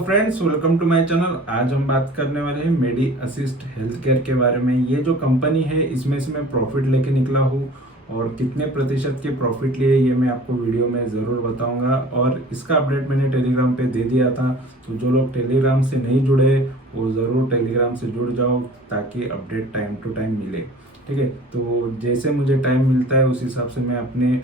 Friends, welcome to my channel. आज हम बात करने वाले हैं मेडी असिस्ट हेल्थ केयर के बारे में। ये जो कंपनी है इसमें से मैं प्रॉफिट लेके निकला हूँ और कितने प्रतिशत के प्रॉफिट लिए ये मैं आपको वीडियो में ज़रूर बताऊंगा। और इसका अपडेट मैंने टेलीग्राम पे दे दिया था, तो जो लोग टेलीग्राम से नहीं जुड़े वो ज़रूर टेलीग्राम से जुड़ जाओ ताकि अपडेट टाइम टू टाइम मिले। ठीक है, तो जैसे मुझे टाइम मिलता है उस हिसाब से मैं अपने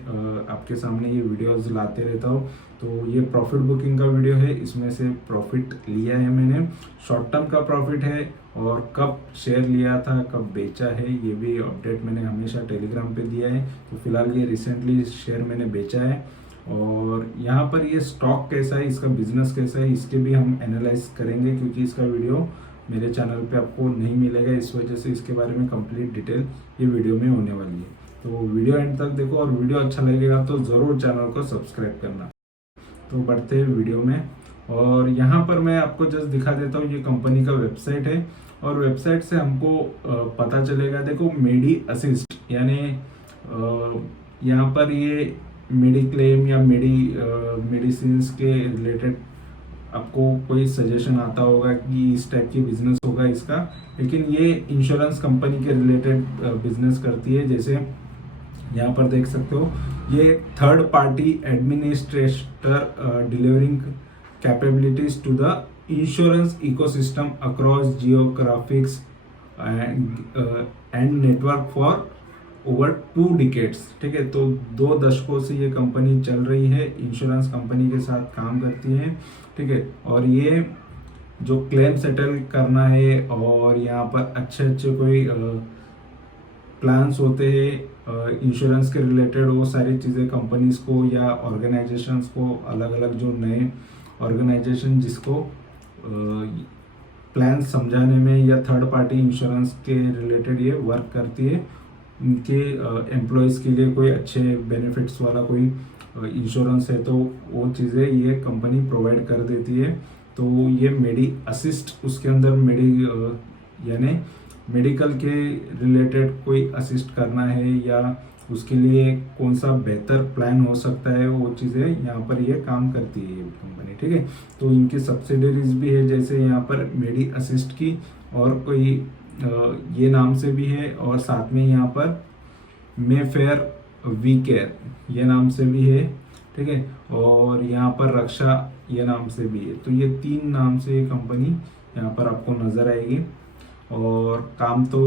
आपके सामने ये वीडियोस लाते रहता हूँ। तो ये प्रॉफिट बुकिंग का वीडियो है, इसमें से प्रॉफिट लिया है मैंने, शॉर्ट टर्म का प्रॉफिट है और कब शेयर लिया था कब बेचा है ये भी अपडेट मैंने हमेशा टेलीग्राम पे दिया है। तो फिलहाल ये रिसेंटली शेयर मैंने बेचा है और यहाँ पर ये स्टॉक कैसा है, इसका बिजनेस कैसा है, इसके भी हम एनालाइज करेंगे क्योंकि इसका वीडियो मेरे चैनल पे आपको नहीं मिलेगा। इस वजह से इसके बारे में कंप्लीट डिटेल ये वीडियो में होने वाली है। तो वीडियो एंड तक देखो और वीडियो अच्छा लगेगा तो ज़रूर चैनल को सब्सक्राइब करना। तो बढ़ते हैं वीडियो में और यहाँ पर मैं आपको जस्ट दिखा देता हूँ, ये कंपनी का वेबसाइट है और वेबसाइट से हमको पता चलेगा। देखो मेडी असिस्ट यानी यहाँ पर ये मेडिक्लेम या मेडिसिन के रिलेटेड आपको कोई सजेशन आता होगा कि इस टाइप की बिजनेस होगा इसका, लेकिन ये इंश्योरेंस कंपनी के रिलेटेड बिजनेस करती है। जैसे यहाँ पर देख सकते हो, ये third party administrator delivering capabilities to the insurance ecosystem across geographics and network for over 2 decades. ठीक है, तो 2 दशकों से ये कंपनी चल रही है, इंश्योरेंस कंपनी के साथ काम करती है। ठीक है, और ये जो क्लेम सेटल करना है और यहाँ पर अच्छे अच्छे कोई प्लान्स होते हैं इंश्योरेंस के रिलेटेड, वो सारी चीज़ें कंपनीज को या ऑर्गेनाइजेशंस को, अलग अलग जो नए ऑर्गेनाइजेशन जिसको प्लान समझाने में या थर्ड पार्टी इंश्योरेंस के रिलेटेड ये वर्क करती है, उनके एम्प्लॉयज़ के लिए कोई अच्छे बेनिफिट्स वाला कोई इंश्योरेंस है तो वो चीज़ें ये कंपनी प्रोवाइड कर देती है। तो ये मेडी असिस्ट उसके अंदर यानी मेडिकल के रिलेटेड कोई असिस्ट करना है या उसके लिए कौन सा बेहतर प्लान हो सकता है, वो चीज़ें यहाँ पर ये काम करती है ये कंपनी। ठीक है, तो इनकी सब्सिडरीज भी है, जैसे यहाँ पर मेडी असिस्ट की और कोई ये नाम से भी है और साथ में यहाँ पर मेफेयर वी केयर ये नाम से भी है। ठीक है, और यहाँ पर रक्षा ये नाम से भी है। तो ये 3 नाम से ये कंपनी यहाँ पर आपको नज़र आएगी और काम तो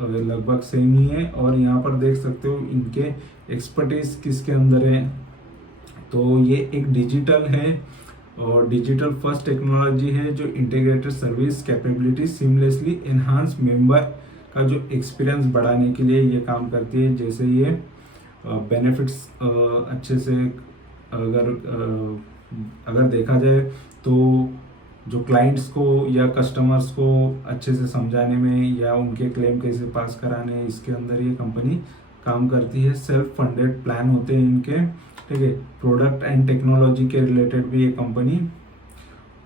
लगभग सेम ही है। और यहाँ पर देख सकते हो इनके एक्सपर्टीज किसके अंदर है, तो ये एक डिजिटल है और डिजिटल फर्स्ट टेक्नोलॉजी है जो integrated service capability seamlessly enhance member का जो एक्सपीरियंस बढ़ाने के लिए ये काम करती है। जैसे ये बेनिफिट्स अच्छे से अगर देखा जाए तो जो क्लाइंट्स को या कस्टमर्स को अच्छे से समझाने में या उनके क्लेम कैसे पास कराने, इसके अंदर ये कंपनी काम करती है। सेल्फ फंडेड प्लान होते हैं इनके। ठीक है, प्रोडक्ट एंड टेक्नोलॉजी के रिलेटेड भी ये कंपनी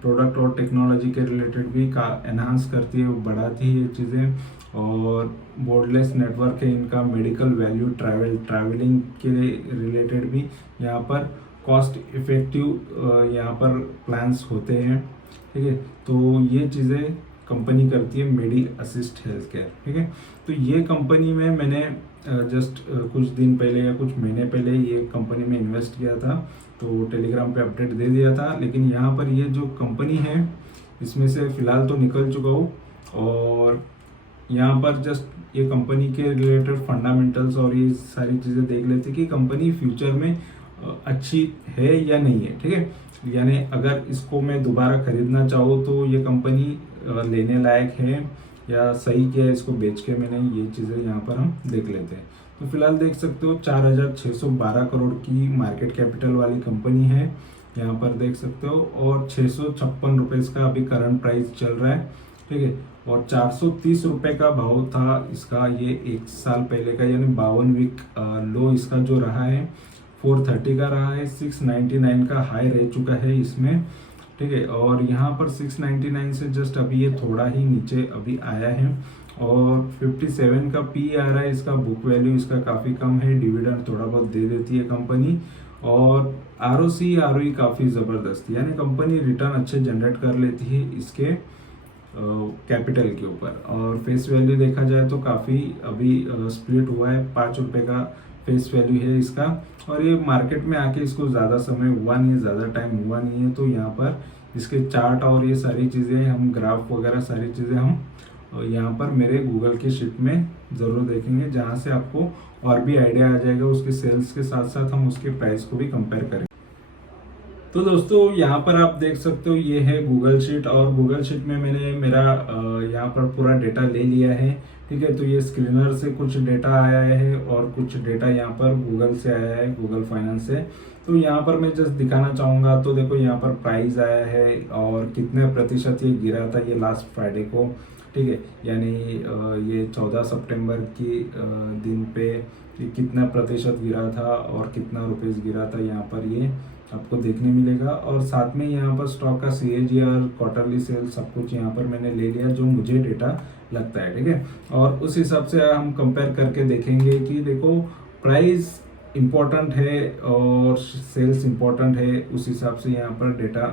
प्रोडक्ट और टेक्नोलॉजी के रिलेटेड भी का एनहांस करती है, वो बढ़ाती है ये चीज़ें। और बोर्डलेस नेटवर्क है इनका, मेडिकल वैल्यू ट्रैवलिंग के रिलेटेड भी यहाँ पर कॉस्ट इफेक्टिव यहाँ पर प्लान्स होते हैं। ठीक है, तो ये चीज़ें कंपनी करती है मेडी असिस्ट हेल्थ केयर। ठीक है, तो ये कंपनी में मैंने जस्ट कुछ दिन पहले या कुछ महीने पहले ये कंपनी में इन्वेस्ट किया था, तो टेलीग्राम पे अपडेट दे दिया था। लेकिन यहाँ पर ये जो कंपनी है इसमें से फ़िलहाल तो निकल चुका हूँ और यहाँ पर जस्ट ये कंपनी के रिलेटेड फंडामेंटल्स और ये सारी चीज़ें देख लेते कि कंपनी फ्यूचर में अच्छी है या नहीं है। ठीक है, यानी अगर इसको मैं दोबारा खरीदना चाहूँ तो ये कंपनी लेने लायक है या सही क्या है इसको बेच के मैंने, ये चीज़ें यहाँ पर हम देख लेते हैं। तो फिलहाल देख सकते हो 4,612 करोड़ की मार्केट कैपिटल वाली कंपनी है, यहाँ पर देख सकते हो, और 656 रुपये का अभी करंट प्राइस चल रहा है। ठीक है, और 430 रुपये का भाव था इसका ये 1 साल पहले का, यानी 52 वीक लो इसका जो रहा है 430 का रहा है, 699 का हाई रह चुका है इसमें। ठीक है, और यहाँ पर 699 से जस्ट अभी ये थोड़ा ही नीचे अभी आया है और 57 का पी आ रहा है इसका, बुक वैल्यू इसका काफ़ी कम है, डिविडेंड थोड़ा बहुत दे देती है कंपनी और आरओसी आरओई काफ़ी ज़बरदस्त, यानी कंपनी रिटर्न अच्छे जनरेट कर लेती है इसके कैपिटल के ऊपर। और फेस वैल्यू देखा जाए तो काफ़ी अभी स्प्लिट हुआ है, 5 रुपये का फेस वैल्यू है इसका। और ये मार्केट में आके इसको ज़्यादा समय हुआ नहीं है, ज़्यादा टाइम हुआ नहीं है। तो यहाँ पर इसके चार्ट और ये सारी चीज़ें हम ग्राफ वगैरह सारी चीज़ें हम यहाँ पर मेरे गूगल की शीट में ज़रूर देखेंगे, जहाँ से आपको और भी आइडिया आ जाएगा उसके सेल्स के साथ साथ हम उसके प्राइस को भी कंपेयर करेंगे। तो दोस्तों यहाँ पर आप देख सकते हो ये है गूगल शीट, और गूगल शीट में मैंने मेरा यहाँ पर पूरा डेटा ले लिया है। ठीक है, तो ये स्क्रीनर से कुछ डेटा आया है और कुछ डेटा यहाँ पर गूगल से आया है, गूगल फाइनेंस से। तो यहाँ पर मैं जस्ट दिखाना चाहूँगा, तो देखो यहाँ पर प्राइस आया है और कितने प्रतिशत ये गिरा था ये लास्ट फ्राइडे को। ठीक है, यानी ये 14 सितंबर की दिन पे कितना प्रतिशत गिरा था और कितना रुपीस गिरा था, यहाँ पर ये आपको देखने मिलेगा। और साथ में यहाँ पर स्टॉक का CAGR, क्वार्टरली सेल, सब कुछ यहाँ पर मैंने ले लिया जो मुझे डेटा लगता है। ठीक है, और उस हिसाब से हम कंपेयर करके देखेंगे कि देखो प्राइस इम्पोर्टेंट है और सेल्स इम्पोर्टेंट है, उस हिसाब से यहाँ पर डेटा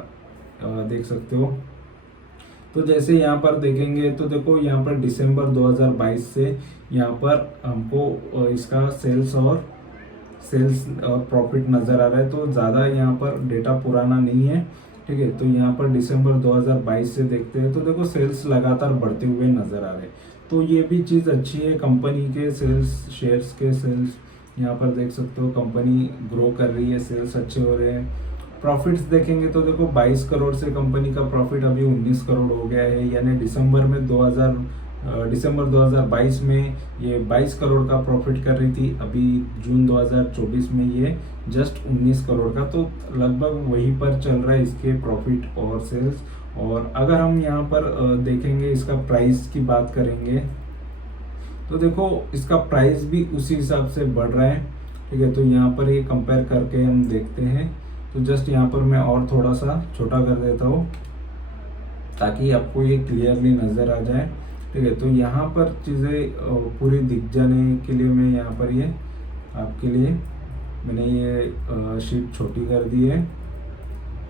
देख सकते हो। तो जैसे यहाँ पर देखेंगे तो देखो यहाँ पर दिसंबर 2022 से यहाँ पर हमको इसका सेल्स और प्रॉफिट नज़र आ रहा है। तो ज़्यादा यहाँ पर डेटा पुराना नहीं है। ठीक है, तो यहाँ पर दिसंबर 2022 से देखते हैं तो देखो सेल्स लगातार बढ़ते हुए नज़र आ रहे हैं। तो ये भी चीज़ अच्छी है, कंपनी के सेल्स, शेयर्स के सेल्स यहाँ पर देख सकते हो, कंपनी ग्रो कर रही है, सेल्स अच्छे हो रहे हैं। प्रॉफिट्स देखेंगे तो देखो 22 करोड़ से कंपनी का प्रॉफिट अभी 19 करोड़ हो गया है, यानी दिसंबर 2022 में ये 22 करोड़ का प्रॉफिट कर रही थी, अभी जून 2024 में ये जस्ट 19 करोड़ का। तो लगभग वहीं पर चल रहा है इसके प्रॉफिट और सेल्स। और अगर हम यहाँ पर देखेंगे इसका प्राइस की बात करेंगे तो देखो इसका प्राइस भी उसी हिसाब से बढ़ रहा है। ठीक है, तो यहाँ पर ये कंपेयर करके हम देखते हैं। तो जस्ट यहाँ पर मैं और थोड़ा सा छोटा कर देता हूँ ताकि आपको ये क्लियरली नज़र आ जाए। ठीक है, तो यहाँ पर चीज़ें पूरी दिख जाने के लिए मैं यहाँ पर ये आपके लिए मैंने ये शीट छोटी कर दी है,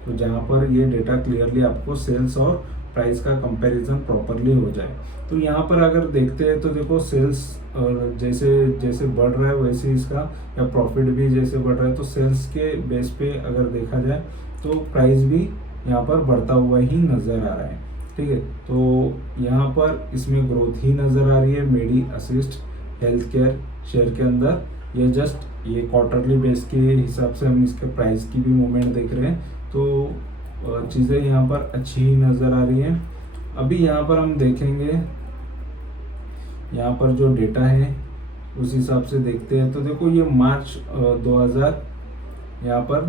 तो जहाँ पर ये डेटा क्लियरली आपको सेल्स और प्राइस का कंपैरिजन प्रॉपरली हो जाए। तो यहाँ पर अगर देखते हैं तो देखो सेल्स और जैसे जैसे बढ़ रहा है वैसे इसका या प्रॉफिट भी जैसे बढ़ रहा है, तो सेल्स के बेस पे अगर देखा जाए तो प्राइस भी यहाँ पर बढ़ता हुआ ही नज़र आ रहा है। ठीक है, तो यहाँ पर इसमें ग्रोथ ही नज़र आ रही है मेडी असिस्ट हेल्थ केयर शेयर के अंदर। ये जस्ट ये क्वार्टरली बेस के हिसाब से हम इसके प्राइस की भी मूवमेंट देख रहे हैं, तो चीज़ें यहाँ पर अच्छी ही नज़र आ रही हैं। अभी यहाँ पर हम देखेंगे यहाँ पर जो डेटा है उस हिसाब से देखते हैं। तो देखो ये मार्च 2000 यहाँ पर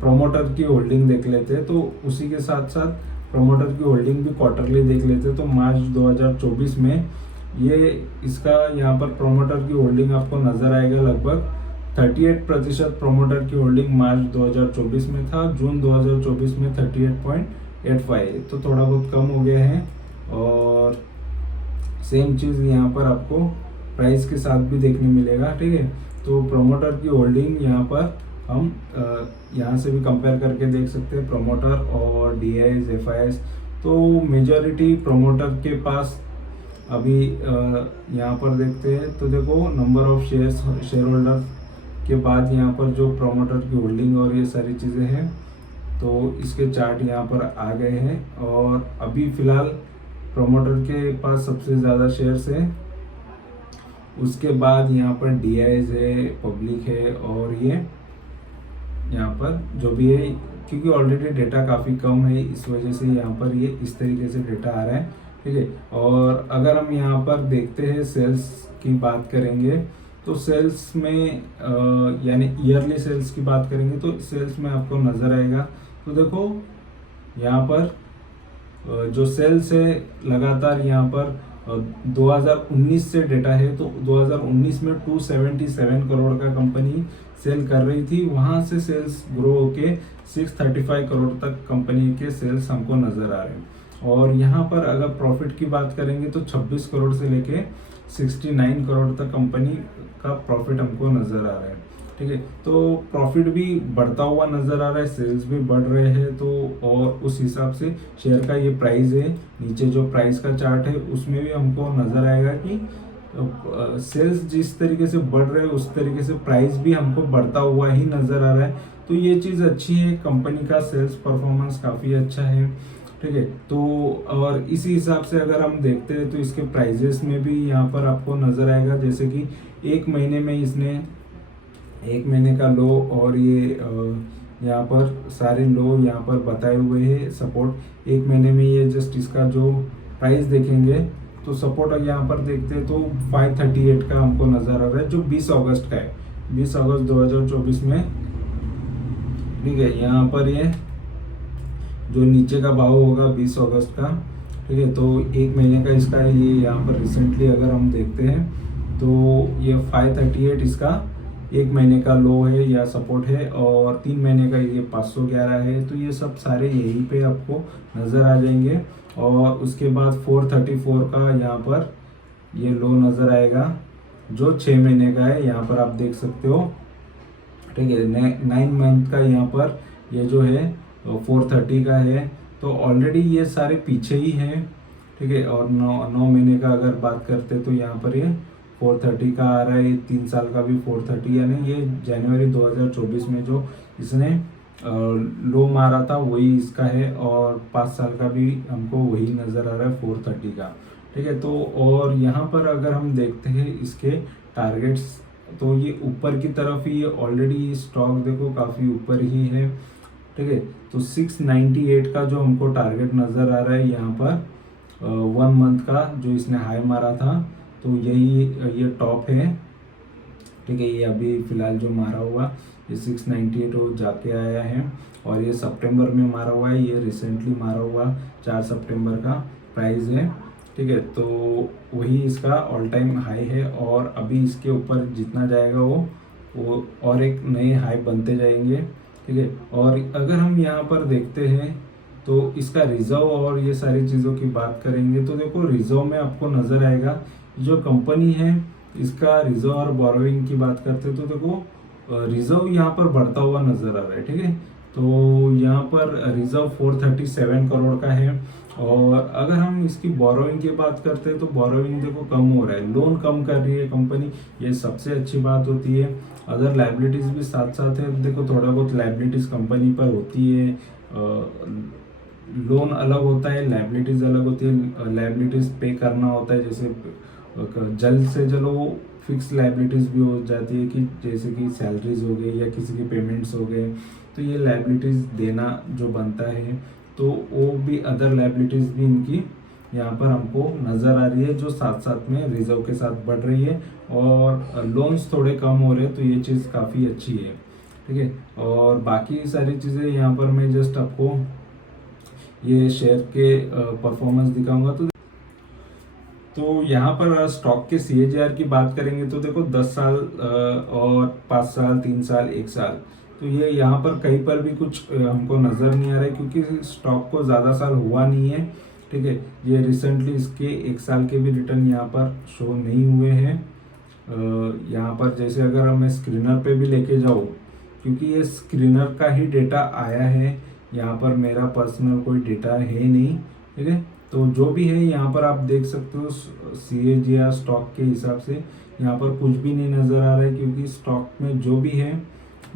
प्रोमोटर की होल्डिंग देख लेते हैं, तो उसी के साथ साथ प्रोमोटर की होल्डिंग भी क्वार्टरली देख लेते हैं। तो मार्च 2024 में ये इसका यहाँ पर प्रोमोटर की होल्डिंग आपको नज़र आएगा, लगभग 38% प्रोमोटर की होल्डिंग मार्च 2024 में था, जून 2024 में 38.85, तो थोड़ा बहुत कम हो गया है। और सेम चीज़ यहाँ पर आपको प्राइस के साथ भी देखने मिलेगा। ठीक है, तो प्रोमोटर की होल्डिंग यहाँ पर हम यहाँ से भी कंपेयर करके देख सकते हैं, प्रोमोटर और DIs FIs। तो मेजॉरिटी प्रोमोटर के पास अभी यहाँ पर देखते हैं तो देखो नंबर ऑफ शेयर होल्डर के बाद यहाँ पर जो प्रोमोटर की होल्डिंग और ये सारी चीज़ें हैं, तो इसके चार्ट यहाँ पर आ गए हैं। और अभी फ़िलहाल प्रोमोटर के पास सबसे ज़्यादा शेयर्स हैं, उसके बाद यहाँ पर DIs है, पब्लिक है, और ये यहाँ पर जो भी है, क्योंकि ऑलरेडी डेटा काफ़ी कम है इस वजह से यहाँ पर ये इस तरीके से डेटा आ रहा है। ठीक है, और अगर हम यहाँ पर देखते हैं सेल्स की बात करेंगे तो सेल्स में यानी ईयरली सेल्स की बात करेंगे तो सेल्स में आपको नज़र आएगा। तो देखो यहाँ पर जो सेल्स है लगातार यहाँ पर 2019 से डेटा है, तो 2019 में 277 करोड़ का कंपनी सेल कर रही थी, वहाँ से सेल्स ग्रो होके 635 करोड़ तक कंपनी के सेल्स हमको नज़र आ रहे हैं। और यहाँ पर अगर प्रॉफिट की बात करेंगे तो 26 करोड़ से लेके 69 करोड़ तक कंपनी का प्रॉफिट हमको नज़र आ रहा है। ठीक है। तो प्रॉफिट भी बढ़ता हुआ नज़र आ रहा है, सेल्स भी बढ़ रहे हैं, तो और उस हिसाब से शेयर का ये प्राइस है, नीचे जो प्राइस का चार्ट है उसमें भी हमको नज़र आएगा कि सेल्स जिस तरीके से बढ़ रहे हैं उस तरीके से प्राइस भी हमको बढ़ता हुआ ही नज़र आ रहा है। तो ये चीज़ अच्छी है, कंपनी का सेल्स परफॉर्मेंस काफ़ी अच्छा है, ठीक है। तो और इसी हिसाब से अगर हम देखते हैं तो इसके प्राइजेस में भी यहाँ पर आपको नज़र आएगा, जैसे कि एक महीने में इसने एक महीने का लो और ये यहाँ पर सारे लो यहाँ पर बताए हुए हैं सपोर्ट। एक महीने में ये जस्ट इसका जो प्राइस देखेंगे तो सपोर्ट यहाँ पर देखते हैं तो 538 का हमको नज़र आ रहा है, जो 20 अगस्त का है, 20 अगस्त 2024 में, ठीक है। यहाँ पर ये जो नीचे का भाव होगा 20 अगस्त का, ठीक है। तो एक महीने का इसका ये यहाँ पर रिसेंटली अगर हम देखते हैं तो ये 538 इसका एक महीने का लो है या सपोर्ट है, और 3 महीने का ये 511 है। तो ये सब सारे यहीं पे आपको नज़र आ जाएंगे। और उसके बाद 434 का यहाँ पर ये लो नज़र आएगा, जो 6 महीने का है, यहाँ पर आप देख सकते हो, ठीक है। 9 मंथ का यहाँ पर ये जो है 430 का है। तो ऑलरेडी ये सारे पीछे ही हैं, ठीक है। और 9 महीने का अगर बात करते तो यहाँ पर ये 430 का आ रहा है, 3 साल का भी 430, यानी ये जनवरी 2024 में जो इसने लो मारा था वही इसका है, और 5 साल का भी हमको वही नज़र आ रहा है 430 का, ठीक है। तो और यहाँ पर अगर हम देखते हैं इसके टारगेट्स, तो ये ऊपर की तरफ ही ऑलरेडी स्टॉक देखो काफ़ी ऊपर ही है, ठीक है। तो 698 का जो हमको टारगेट नज़र आ रहा है यहाँ पर 1 मंथ का, जो इसने हाई मारा था, तो यही ये टॉप है, ठीक है। ये अभी फिलहाल जो मारा हुआ ये 698 वो जाके आया है, और ये सितंबर में मारा हुआ है, ये रिसेंटली मारा हुआ 4 सितंबर का प्राइस है, ठीक है। तो वही इसका ऑल टाइम हाई है, और अभी इसके ऊपर जितना जाएगा वो और एक नए हाई बनते जाएंगे, ठीक है। और अगर हम यहाँ पर देखते हैं तो इसका रिजर्व और ये सारी चीज़ों की बात करेंगे तो देखो रिजर्व में आपको नज़र आएगा जो कंपनी है इसका रिजर्व और बोरोइंग की बात करते हैं तो देखो रिजर्व यहाँ पर बढ़ता हुआ नज़र आ रहा है, ठीक है। तो यहाँ पर रिजर्व 437 करोड़ का है, और अगर हम इसकी बोरोइंग की बात करते हैं तो बोरोइंग देखो कम हो रहा है, लोन कम कर रही है कंपनी, ये सबसे अच्छी बात होती है। अदर लाइबिलिटीज़ भी साथ साथ है, देखो थोड़ा बहुत लाइबिलिटीज़ कंपनी पर होती है, लोन अलग होता है, लाइबिलिटीज़ अलग होती है। लाइबिलिटीज़ पे करना होता है, जैसे जल्द से जल्द फिक्स लाइबिलिटीज़ भी हो जाती है कि जैसे कि सैलरीज हो गई या किसी के पेमेंट्स हो गए, तो ये लाइबिलिटीज़ देना जो बनता है, तो वो भी अदर लाइबिलिटीज़ भी इनकी यहाँ पर हमको नज़र आ रही है, जो साथ साथ में रिजर्व के साथ बढ़ रही है, और लोन्स थोड़े कम हो रहे हैं, तो ये चीज़ काफ़ी अच्छी है, ठीक है। और बाकी सारी चीज़ें यहाँ पर मैं जस्ट आपको ये शेयर के परफॉर्मेंस दिखाऊंगा। तो यहाँ पर स्टॉक के CAGR की बात करेंगे तो देखो 10 साल और 5 साल 3 साल 1 साल, तो ये यहाँ पर कहीं पर भी कुछ हमको नज़र नहीं आ रहा है, क्योंकि स्टॉक को ज़्यादा साल हुआ नहीं है, ठीक है। ये रिसेंटली इसके 1 साल के भी रिटर्न यहाँ पर शो नहीं हुए हैं। यहाँ पर जैसे अगर मैं स्क्रीनर पे भी लेके जाऊँ, क्योंकि ये स्क्रीनर का ही डेटा आया है, यहाँ पर मेरा पर्सनल कोई डेटा है नहीं, ठीक है। तो जो भी है यहाँ पर आप देख सकते हो CAGR स्टॉक के हिसाब से यहाँ पर कुछ भी नहीं नज़र आ रहा है, क्योंकि स्टॉक में जो भी है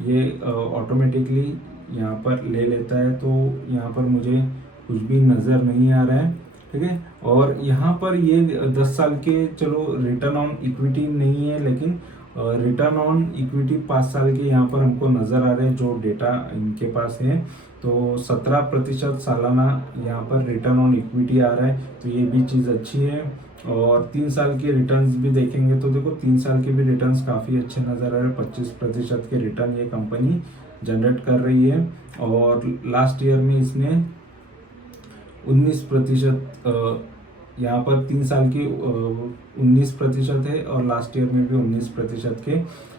ये ऑटोमेटिकली यहाँ पर ले लेता है, तो यहाँ पर मुझे कुछ भी नज़र नहीं आ रहा है, ठीक है। और यहाँ पर ये 10 साल के चलो रिटर्न ऑन इक्विटी नहीं है, लेकिन रिटर्न ऑन इक्विटी 5 साल के यहाँ पर हमको नज़र आ रहे हैं, जो डेटा इनके पास है। तो 17% सालाना यहाँ पर रिटर्न ऑन इक्विटी आ रहा है, तो ये भी चीज़ अच्छी है। और 3 साल के रिटर्न्स भी देखेंगे तो देखो 3 साल के भी रिटर्न्स काफ़ी अच्छे नज़र आ रहे हैं, 25% के रिटर्न ये कंपनी जनरेट कर रही है। और लास्ट ईयर में इसने 19% यहाँ पर 3 साल की 19% है, और लास्ट ईयर में भी 19% के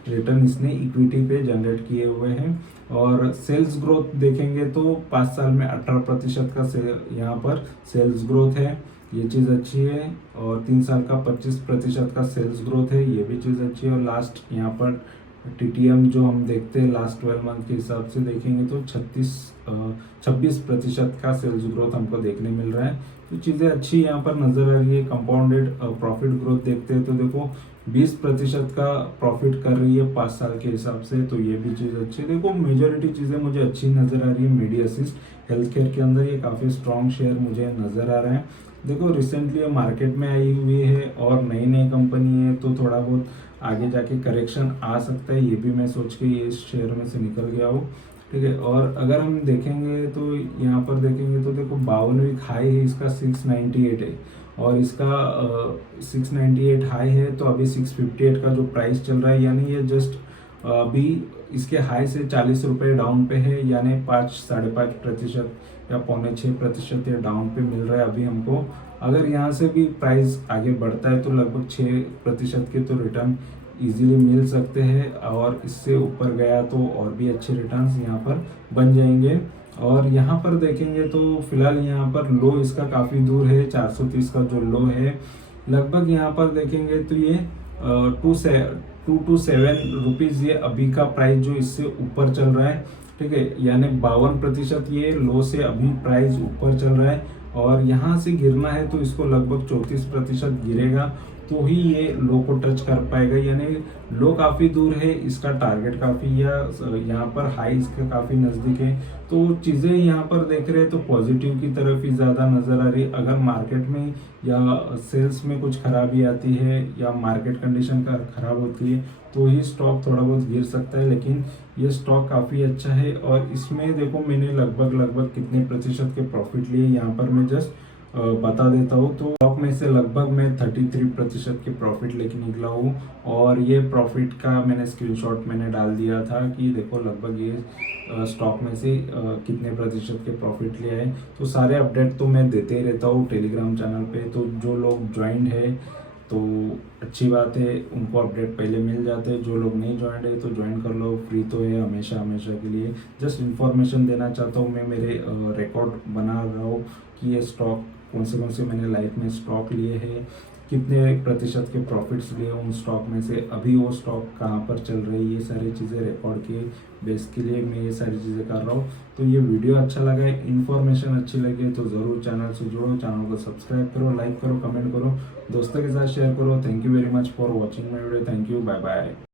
रिटर्न इसने इक्विटी पे जनरेट किए हुए हैं। और सेल्स ग्रोथ देखेंगे तो 5 साल में 18% का यहाँ पर सेल्स ग्रोथ है, ये चीज़ अच्छी है। और 3 साल का 25% का सेल्स ग्रोथ है, ये भी चीज़ अच्छी है। और लास्ट यहाँ पर TTM जो हम देखते हैं लास्ट 12 मंथ के हिसाब से देखेंगे तो 26% का सेल्स ग्रोथ हमको देखने मिल रहा है। तो चीज़ें अच्छी यहाँ पर नज़र आ रही है। कंपाउंडेड प्रॉफिट ग्रोथ देखते हैं तो देखो 20% का प्रॉफिट कर रही है 5 साल के हिसाब से, तो ये भी चीज़ अच्छी है। देखो मेजोरिटी चीज़ें मुझे अच्छी नज़र आ रही है। मीडियासिस्ट हेल्थ केयर के अंदर ये काफ़ी स्ट्रॉन्ग शेयर मुझे नज़र आ रहा है। देखो रिसेंटली ये मार्केट में आई हुई है और नई नई कंपनी है, तो थोड़ा बहुत आगे जाके करेक्शन आ सकता है, ये भी मैं सोच के ये शेयर में से निकल गया हूँ। ठीक है, और अगर हम देखेंगे तो यहाँ पर देखेंगे तो देखो 52वीं हाई है इसका 698 है, और इसका 698 हाई है, तो अभी 658 का जो प्राइस चल रहा है, यानी ये जस्ट अभी इसके हाई से 40 रुपये डाउन पे है, यानी 5-5.5% या 5.25% या डाउन पे मिल रहा है अभी हमको। अगर यहाँ से भी प्राइस आगे बढ़ता है तो लगभग 6% के तो रिटर्न इजीली मिल सकते हैं, और इससे ऊपर गया तो और भी अच्छे रिटर्न्स यहाँ पर बन जाएंगे। और यहाँ पर देखेंगे तो फिलहाल यहाँ पर लो इसका काफ़ी दूर है, 430 का जो लो है, लगभग यहाँ पर देखेंगे तो ये 2 to 7 रुपीज़ ये अभी का प्राइस जो इससे ऊपर चल रहा है। ठीक है, यानी 52% ये लो से अभी प्राइस ऊपर चल रहा है, और यहाँ से गिरना है तो इसको लगभग 34% गिरेगा तो ही ये लो को टच कर पाएगा, यानी लो काफ़ी दूर है, इसका टारगेट काफ़ी, या यहाँ पर हाई इसका काफ़ी नज़दीक है। तो चीज़ें यहाँ पर देख रहे हैं तो पॉजिटिव की तरफ ही ज़्यादा नज़र आ रही है। अगर मार्केट में या सेल्स में कुछ खराबी आती है या मार्केट कंडीशन का खराब होती है तो ही स्टॉक थोड़ा बहुत गिर सकता है, लेकिन ये स्टॉक काफ़ी अच्छा है। और इसमें देखो मैंने लगभग कितने प्रतिशत के प्रॉफिट लिए यहाँ पर मैं जस्ट बता देता हूँ। तो स्टॉक में से लगभग मैं 33% के प्रॉफिट लेके निकला हूँ, और ये प्रॉफिट का मैंने स्क्रीनशॉट मैंने डाल दिया था कि देखो लगभग ये स्टॉक में से कितने प्रतिशत के प्रॉफिट लिए है। तो सारे अपडेट तो मैं देते ही रहता हूँ टेलीग्राम चैनल पे, तो जो लोग ज्वाइंट है तो अच्छी बात है, उनको अपडेट पहले मिल जाते हैं। जो लोग नहीं ज्वाइन है तो ज्वाइन कर लो, फ्री तो है हमेशा हमेशा के लिए। जस्ट इन्फॉर्मेशन देना चाहता हूँ मैं, मेरे रिकॉर्ड बना रहा हूँ कि ये स्टॉक कौन से मैंने लाइफ में स्टॉक लिए हैं, कितने प्रतिशत के प्रॉफिट्स लिए उन स्टॉक में से, अभी वो स्टॉक कहाँ पर चल रही है, ये सारी चीज़ें रिकॉर्ड के बेस के लिए मैं ये सारी चीज़ें कर रहा हूँ। तो ये वीडियो अच्छा लगा है, इन्फॉर्मेशन अच्छी लगे तो ज़रूर चैनल से जुड़ो, चैनल को सब्सक्राइब करो, लाइक करो, कमेंट करो, दोस्तों के साथ शेयर करो। Thank you very much for watching my video. Thank you, bye bye.